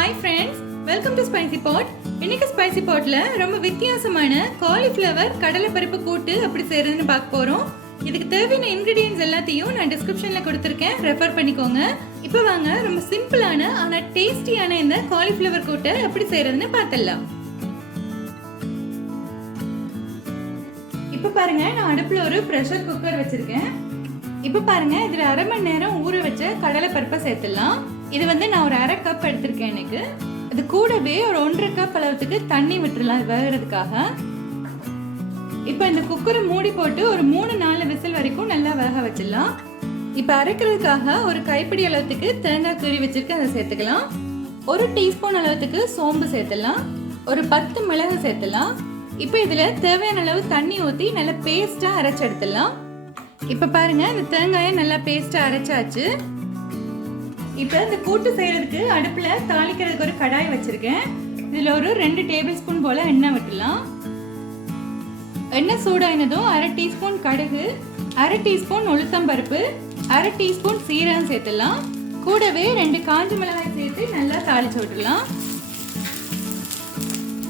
Hi friends, welcome to spicy pot. இன்னைக்கு spicy பாட்ல ரொம்ப வித்தியாசமான காலிஃப்ளவர் கடலைப்பருப்பு கூட்டு எப்படி செய்யறதுன்னு பார்க்க போறோம். இதுக்கு தேவையான இன்கிரிடியன்ஸ் எல்லாத்தையும் நான் டிஸ்கிரிப்ஷன்ல கொடுத்துருக்கேன், ரெஃபர் பண்ணிக்கோங்க. இப்போ வாங்க ரொம்ப சிம்பிளான ஆனா டேஸ்டியான இந்த காலிஃப்ளவர் கூட்டை எப்படி செய்யறதுன்னு பார்த்துடலாம். இப்போ பாருங்க, நான் அடுப்புல ஒரு ப்ரெஷர் குக்கர் வச்சிருக்கேன். இப்போ பாருங்க, இதுல அரை மணி நேரம் ஊற வச்ச கடலைப்பருப்பை சேர்த்துடலாம். இது நான் ஒரு அரை கப் எடுத்திருக்கேன். எனக்கு இது கூடவே ஒரு 1.5 கப் அளவுக்கு தண்ணி விட்டுறலாம் வேகிறதுக்காக. இப்போ இந்த குக்கரை மூடி போட்டு ஒரு 3-4 விசில் வரைக்கும் நல்லா வேக வச்சிடலாம். இப்போ அரைக்கிறதுக்காக ஒரு கைப்பிடி அளவுக்கு தேங்காய் துருவி வச்சிருக்கேன், அதை சேர்த்துக்கலாம். 1 டீஸ்பூன் அளவுக்கு சோம்பு சேர்த்துலாம். ஒரு 10 மிளகு சேர்த்துலாம். இப்போ இதுல தேவையான அளவு தண்ணி ஊற்றி நல்லா பேஸ்டா அரைச்சு எடுத்துடலாம். இப்போ பாருங்க, இந்த தேங்காயை நல்லா பேஸ்டா அரைச்சாச்சு. இப்போ இந்த கூட்டு செய்யறதுக்கு அடுப்புல தாளிக்கிறதுக்கு ஒரு கடாய் வச்சிருக்கேன். இதுல ஒரு 2 டேபிள் ஸ்பூன் போல எண்ணெய் விட்டுலாம். எண்ணெய் சூடாயினதும் 1/2 டீஸ்பூன் கடுகு, 1/2 டீஸ்பூன் உளுத்தம் பருப்பு, 1/2 டீஸ்பூன் சீரகம் சேர்த்துலாம். கூடவே 2 காஞ்ச மிளகாய் சேர்த்து நல்லா தாளிச்சு விட்டுலாம்.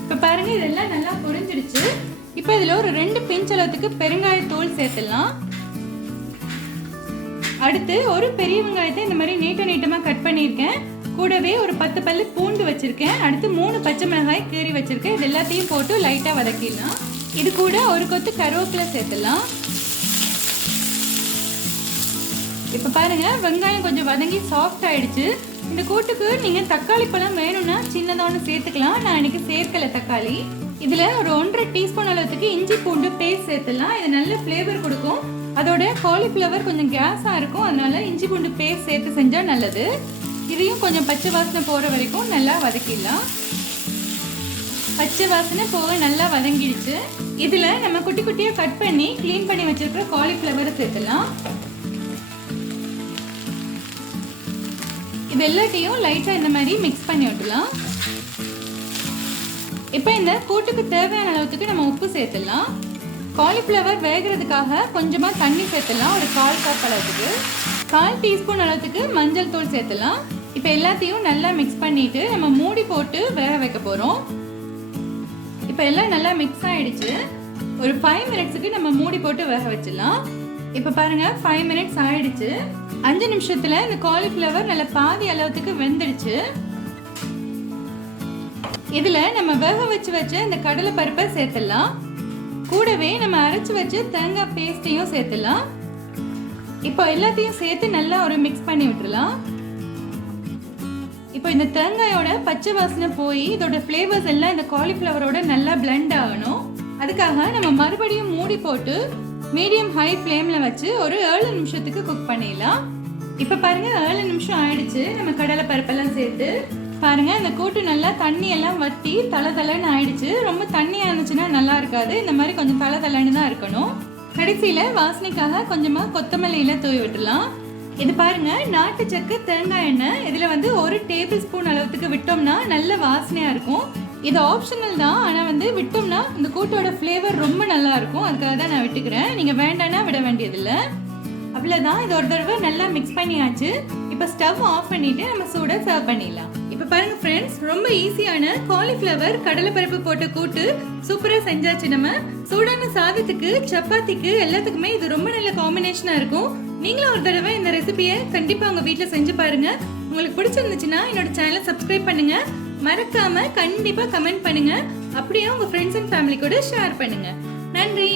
இப்போ பாருங்க, இதெல்லாம் நல்லா பொரிஞ்சிடுச்சு. இப்போ இதுல ஒரு 2 பிஞ்ச் அளவுக்கு பெருங்காயத்தூள் சேர்த்துலாம். அடுத்து ஒரு பெரிய வெங்காயத்தை இந்த மாதிரி நீட்டமா கட் பண்ணியிருக்கேன். கூடவே ஒரு 10 பல்லு பூண்டு வச்சிருக்கேன். அடுத்து 3 பச்சை மிளகாய் கீறி வச்சிருக்கேன். இது எல்லாத்தையும் போட்டு லைட்டா வதக்கிடலாம். இது கூட ஒரு கொத்து கருவேப்பிலை சேர்த்துலாம். இப்ப பாருங்க, வெங்காயம் கொஞ்சம் வதங்கி சாஃப்ட் ஆயிடுச்சு. இந்த கூட்டுக்கு நீங்க தக்காளி பழம் வேணும்னா சின்னதான சேர்த்துக்கலாம். நான் இன்னைக்கு சேர்க்கல தக்காளி. இதுல ஒரு 1.5 டீஸ்பூன் அளவுக்கு இஞ்சி பூண்டு பேஸ்ட் சேர்த்துலாம். இது நல்ல ஃப்ளேவர் கொடுக்கும். அதோட காலிஃப்ளவர் கொஞ்சம் கேஸா இருக்கும், அதனால இஞ்சி பூண்டு பேஸ்ட் சேர்த்து செஞ்சா நல்லது. இதையும் கொஞ்சம் பச்சை வாசனை போற வரைக்கும் நல்லா வதக்கிடலாம். பச்சை வாசனை போக நல்லா வதங்கிடுச்சு. இதுல நம்ம குட்டி குட்டியா கட் பண்ணி கிளீன் பண்ணி வச்சிருக்கிற காலிஃப்ளவரை சேர்த்துலாம். இது எல்லாத்தையும் லைட்டா இந்த மாதிரி மிக்ஸ் பண்ணி விட்டுலாம். இப்போ இந்த கூட்டுக்கு தேவையான அளவுக்கு நம்ம உப்பு சேர்த்துலாம். காலிஃப்ளவர் வேகிறதுக்காக கொஞ்சமா தண்ணி சேர்த்துலாம். ஒரு 1/4 கப் அளவுக்கு 1/4 டீஸ்பூன் அளவுக்கு மஞ்சள் தூள் சேர்த்துலாம். இப்போ எல்லாத்தையும் நல்லா மிக்ஸ் பண்ணிட்டு நம்ம மூடி போட்டு வேக வைக்க போறோம். இப்போ எல்லாம் நல்லா மிக்ஸ் ஆயிடுச்சு. ஒரு 5 மினிட்ஸுக்கு நம்ம மூடி போட்டு வேக வச்சிடலாம். இப்போ பாருங்க, 5 மினிட்ஸ் ஆயிடுச்சு. 5 நிமிஷத்துல இந்த காலிஃப்ளவர் நல்லா பாதி அளவுக்கு வெந்துடுச்சு. இதுல நம்ம வேக வச்ச இந்த கடலை பருப்பை சேர்த்துடலாம். கூடவே நம்ம அரைச்சு வச்சு தேங்காய் பேஸ்டையும் சேர்த்துலாம். இப்போ எல்லாத்தையும் சேர்த்து நல்லா ஒரு மிக்ஸ் பண்ணி விட்டுறலாம். இப்போ இந்த தேங்காயோட பச்சை வாசனை போய் இதோட ஃப்ளேவர்ஸ் எல்லாம் இந்த காலிஃப்ளவரோட நல்லா பிளெண்ட் ஆகணும். அதுக்காக நம்ம மறுபடியும் மூடி போட்டு மீடியம் ஹை ஃப்ளேம்ல வச்சு ஒரு 7 நிமிஷத்துக்கு குக் பண்ணிடலாம். இப்போ பாருங்க, 7 நிமிஷம் ஆயிடுச்சு. நம்ம கடலை பருப்பெல்லாம் சேர்த்து பாருங்க, இந்த கூட்டு நல்லா தண்ணி எல்லாம் வத்தி தளன்னு ஆயிடுச்சு. ரொம்ப தண்ணியா இருந்துச்சுன்னா நல்லா இருக்காது. இந்த மாதிரி கொஞ்சம் தளன்னு தான் இருக்கணும். கடைசியில வாசனைக்காக கொஞ்சமா கொத்தமல்லி இலை தூவி விட்டுலாம். இது பாருங்க, நாட்டு சக்கை தேங்காய் எண்ணெய். இதுல 1 டேபிள் ஸ்பூன் அளவுக்கு விட்டோம்னா நல்ல வாசனையா இருக்கும். இது ஆப்ஷனல் தான், ஆனா விட்டோம்னா இந்த கூட்டோட ஃப்ளேவர் ரொம்ப நல்லா இருக்கும். அதுக்காக தான் நான் விட்டுக்கிறேன். நீங்க வேண்டாம்னா விட வேண்டியதில்லை. அவ்வளவுதான். இது ஒரு தடவை நல்லா மிக்ஸ் பண்ணியாச்சு. இப்போ ஸ்டவ் ஆஃப் பண்ணிட்டு நம்ம சூட சர்வ் பண்ணிடலாம். இப்போ பாருங்க ஃப்ரெண்ட்ஸ், ரொம்ப ஈஸியான காலிஃப்ளவர் கடலைப்பருப்பு போட்ட கூட்டு சூப்பரா செஞ்சாச்சு. நம்ம சூடான சாதத்துக்கு, சப்பாத்திக்கு எல்லாத்துக்குமே இது ரொம்ப நல்ல காம்பினேஷனா இருக்கும். நீங்களும் ஒரு தடவை இந்த ரெசிபியை கண்டிப்பா உங்க வீட்டுல செஞ்சு பாருங்க. உங்களுக்கு பிடிச்சிருந்துச்சுன்னா என்னோட சேனலை சப்ஸ்கிரைப் பண்ணுங்க. மறக்காம கண்டிப்பா கமெண்ட் பண்ணுங்க. அப்படியே உங்க ஃப்ரெண்ட்ஸ் அண்ட் ஃபேமிலி கூட ஷேர் பண்ணுங்க. நன்றி.